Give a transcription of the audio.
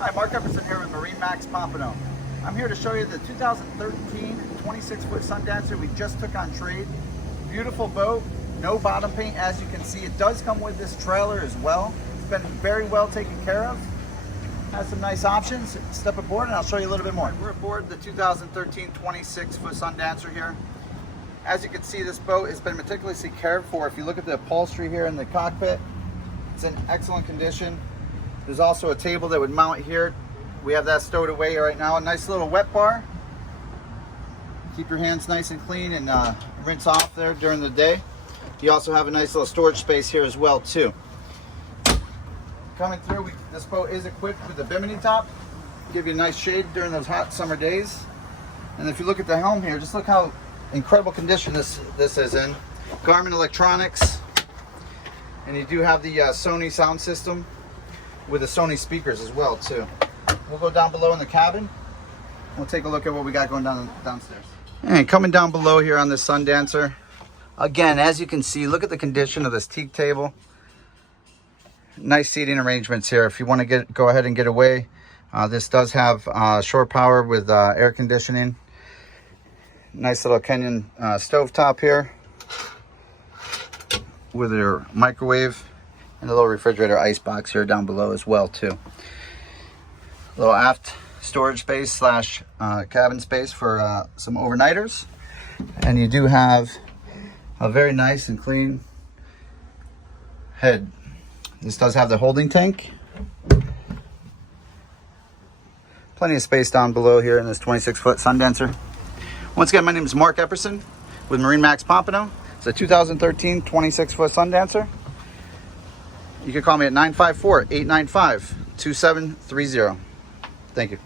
Hi, Mark Epperson here with MarineMax Pompano. I'm here to show you the 2013 26-foot Sundancer we just took on trade. Beautiful boat, no bottom paint as you can see. It does come with this trailer as well. It's been very well taken care of. Has some nice options. Step aboard and I'll show you a little bit more. We're aboard the 2013 26-foot Sundancer here. As you can see, this boat has been meticulously cared for. If you look at the upholstery here in the cockpit, it's in excellent condition. There's also a table that would mount here. We have that stowed away right now. A nice little wet bar. Keep your hands nice and clean and rinse off there during the day. You also have a nice little storage space here as well too. Coming through, this boat is equipped with a bimini top. Give you a nice shade during those hot summer days. And if you look at the helm here, just look how incredible condition this is in. Garmin electronics. And you do have the Sony sound system with the Sony speakers as well too. We'll go down below in the cabin. We'll take a look at what we got going downstairs. And coming down below here on this Sundancer, again, as you can see, look at the condition of this teak table. Nice seating arrangements here. If you want to go ahead and get away, this does have shore power with air conditioning. Nice little Kenyan stove top here with your microwave. And a little refrigerator ice box here down below as well too. A little aft storage space slash cabin space for some overnighters. And you do have a very nice and clean head. This does have the holding tank. Plenty of space down below here in this 26-foot Sundancer. Once again, my name is Mark Epperson with MarineMax Pompano. It's a 2013 26-foot Sundancer. You can call me at 954-895-2730. Thank you.